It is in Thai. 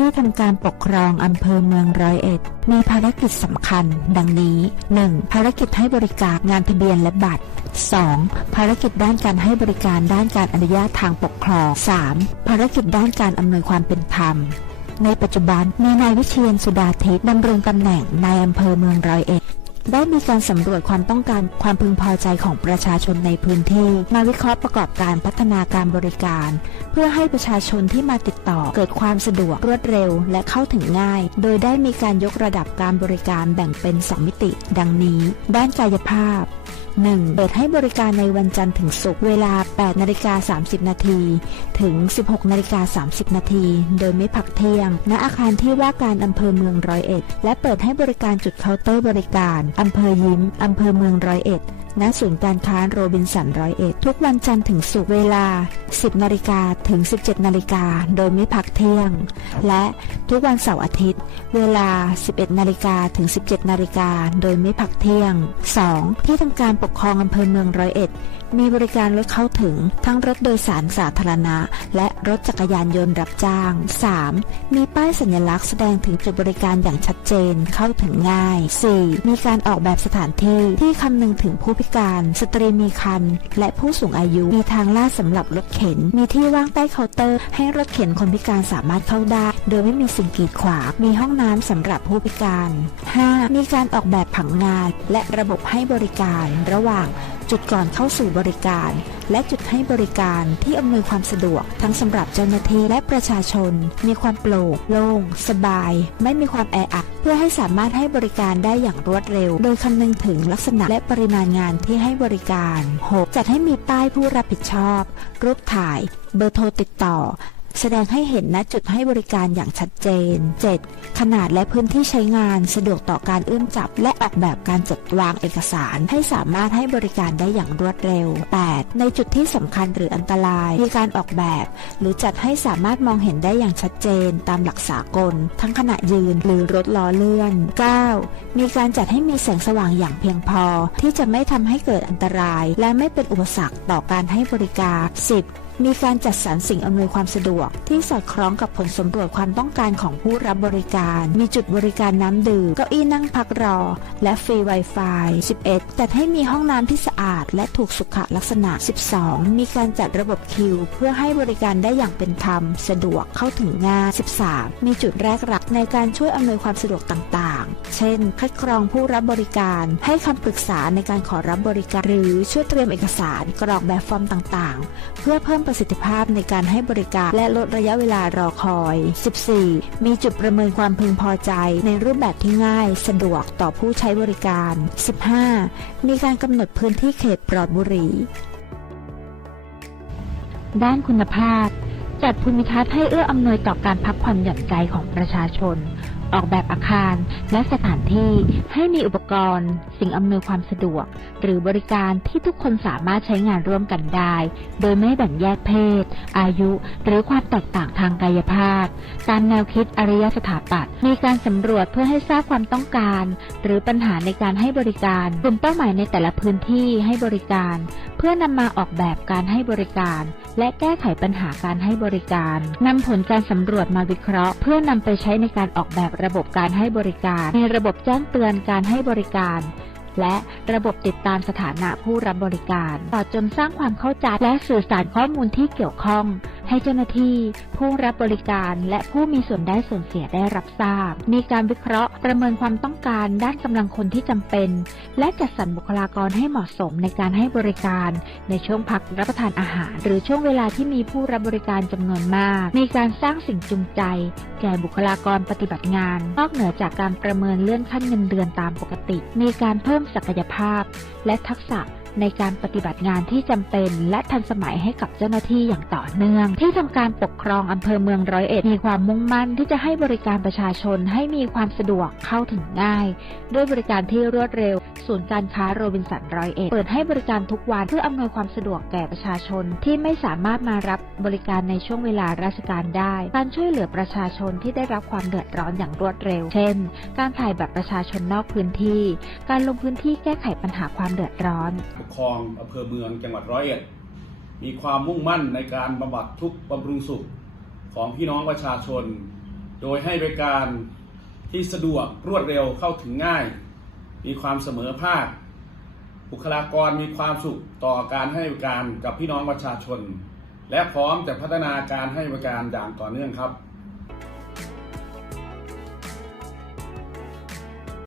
ที่ทำการปกครองอำเภอเมืองร้อยเอ็ด มีภารกิจสำคัญ ดังนี้ 1. ภารกิจให้บริการงานทะเบียนและบัตร 2. ภารกิจด้านการให้บริการด้านการอนุญาตทางปกครอง 3. ภารกิจด้านการอำนวยความเป็นธรรมในปัจจุบันมีนายวิเชียนสุดาทิพย์ดำรงตำแหน่งนายอำเภอเมืองร้อยเอ็ด ได้มีการสำรวจความต้องการความพึงพอใจของประชาชนในพื้นที่ มาวิเคราะห์ประกอบการพัฒนาการบริการ เพื่อให้ประชาชนที่มาติดต่อเกิดความสะดวกรวดเร็วและเข้าถึงง่าย โดยได้มีการยกระดับการบริการแบ่งเป็น 2 มิติ ดังนี้ ด้านกายภาพ 1. เปิดให้บริการในวันจันทร์ถึงศุกร์เวลา 8นาฬิกา30 นาทีถึง 16นาฬิกา30 นาที โดยไม่พักเที่ยง ณ อาคารที่ว่าการอำเภอเมืองร้อยเอ็ด และเปิดให้บริการจุดเคาน์เตอร์บริการอำเภอยิ้มอำเภอเมืองร้อยเอ็ด ณศูนย์การค้าโรบินสันร้อยเอ็ดทุกวันจันทร์ถึงศุกร์เวลา 10นาฬิกาถึง 17นาฬิกาโดยไม่พักเที่ยง และทุกวันเสาร์อาทิตย์ เวลา 11นาฬิกาถึง 17นาฬิกาโดยไม่พักเที่ยง 2. ที่ทำการปกครองอำเภอเมืองร้อยเอ็ดมีบริการรถเข้าถึงทั้งรถโดยสารสาธารณะ และรถจักรยานยนต์รับจ้าง 3. มีป้ายสัญลักษณ์แสดงถึงจุดบริการอย่างชัดเจนเข้าถึงง่าย 4. มีการออกแบบสถานที่ที่คำนึงถึงผู้พิการ สตรีมีครรภ์และผู้สูงอายุมีทางลาดสำหรับรถเข็น มีที่ว่างใต้เคาน์เตอร์ ให้รถเข็นคนพิการสามารถเข้าได้ โดยไม่มีสิ่งกีดขวางมีห้องน้ำสำหรับผู้พิการ 5. มีการออกแบบผังงาน และระบบให้บริการระหว่าง จุดก่อนเข้าสู่บริการ และจุดให้บริการที่อำนวยความสะดวก ทั้งสำหรับเจ้าหน้าที่และประชาชน มีความโปร่งโล่งสบาย ไม่มีความแออัดเพื่อให้สามารถให้บริการได้อย่างรวดเร็ว โดยคำนึงถึงลักษณะและปริมาณงานที่ให้บริการ 6. จัดให้มีป้ายผู้รับผิดชอบ รูปถ่าย เบอร์โทรติดต่อ แสดงให้เห็นณจุดให้บริการอย่างชัดเจน 7. ขนาดและพื้นที่ใช้งานสะดวกต่อการเอื้อมจับ และออกแบบการจัดวางเอกสารให้สามารถให้บริการได้อย่างรวดเร็ว 8. ในจุดที่สำคัญหรืออันตราย มีการออกแบบ หรือจัดให้สามารถมองเห็นได้อย่างชัดเจน ตามหลักสากล ทั้งขณะยืนหรือรถล้อเลื่อน 9. มีการจัดให้มีแสงสว่างอย่างเพียงพอ ที่จะไม่ทำให้เกิดอันตราย และไม่เป็นอุปสรรคต่อการให้บริการ 10. มีการจัดสรรสิ่งอำนวยความสะดวก ที่สอดคล้องกับผลสำรวจความต้องการของผู้รับบริการ มีจุดบริการน้ำดื่ม เก้าอี้นั่งพักรอ และฟรี Wi-Fi 11 จัดให้มีห้องน้ำที่สะอาด และถูกสุขลักษณะ 12 มีการจัดระบบคิว เพื่อให้บริการได้อย่างเป็นธรรม สะดวกเข้าถึงง่าย 13 มีจุดแรกรับในการช่วยอำนวยความสะดวกต่างๆ เช่น คัดกรองผู้รับบริการ ให้คำปรึกษาในการขอรับบริการ หรือช่วยเตรียมเอกสารกรอกแบบฟอร์มต่างๆ เพื่อเพิ่มประสิทธิภาพในการให้บริการ และลดระยะเวลารอคอย 14. มีจุดประเมินความพึงพอใจในรูปแบบที่ง่าย สะดวกต่อผู้ใช้บริการ 15. มีการกำหนดพื้นที่เขตปลอดบุหรี่ด้านคุณภาพ จัดภูมิทัศน์ให้เอื้ออำนวยต่อการพักผ่อนหย่อนใจของประชาชน ออกแบบอาคารและสถานที่ให้มีอุปกรณ์ สิ่งอำนวยความสะดวก หรือบริการที่ทุกคนสามารถใช้งานร่วมกันได้ โดยไม่แบ่งแยกเพศ อายุ หรือความแตกต่างทางกายภาพ ตามแนวคิดอารยสถาปัตย์มีการสำรวจเพื่อให้ทราบความต้องการ หรือปัญหาในการให้บริการกลุ่มเป้าหมายในแต่ละพื้นที่ให้บริการ เพื่อนำมาออกแบบการให้บริการ และแก้ไขปัญหาการให้บริการนำผลการสำรวจมาวิเคราะห์ เพื่อนำไปใช้ในการออกแบบระบบการให้บริการ ในระบบแจ้งเตือนการให้บริการ และระบบติดตามสถานะผู้รับบริการ ต่อจนสร้างความเข้าใจและสื่อสารข้อมูลที่เกี่ยวข้อง ให้เจ้าหน้าที่ ผู้รับบริการและผู้มีส่วนได้ส่วนเสียได้รับทราบ มีการวิเคราะห์ประเมินความต้องการด้านกำลังคนที่จำเป็น และจัดสรรบุคลากรให้เหมาะสมในการให้บริการ ในช่วงพักรับประทานอาหาร หรือช่วงเวลาที่มีผู้รับบริการจำนวนมาก มีการสร้างสิ่งจูงใจ แก่บุคลากรปฏิบัติงาน นอกเหนือจากการประเมินเลื่อนขั้นเงินเดือนตามปกติ มีการเพิ่มศักยภาพ และทักษะ ในการปฏิบัติงานที่จำเป็น และทันสมัยให้กับเจ้าหน้าที่อย่างต่อเนื่อง ที่ทำการปกครองอำเภอเมืองร้อยเอ็ดมีความมุ่งมั่นที่จะให้บริการประชาชนให้มีความสะดวกเข้าถึงง่าย ด้วยบริการที่รวดเร็ว ศูนย์การค้าโรบินสันร้อยเอ็ดเปิดให้บริการทุกวันเพื่ออำนวยความสะดวกแก่ประชาชนที่ไม่สามารถมารับบริการในช่วงเวลาราชการได้ การช่วยเหลือประชาชนที่ได้รับความเดือดร้อนอย่างรวดเร็ว เช่น การถ่ายบัตรประชาชนนอกพื้นที่ การลงพื้นที่แก้ไขปัญหาความเดือดร้อนปกครองอำเภอเมืองจังหวัดร้อยเอ็ด มีความมุ่งมั่นในการบำบัดทุกบำรุงสุขของพี่น้องประชาชน โดยให้บริการที่สะดวกรวดเร็วเข้าถึงง่าย มีความเสมอภาค บุคลากรมีความสุขต่อการให้บริการกับพี่น้องประชาชน และพร้อมจะพัฒนาการให้บริการอย่างต่อเนื่องครับ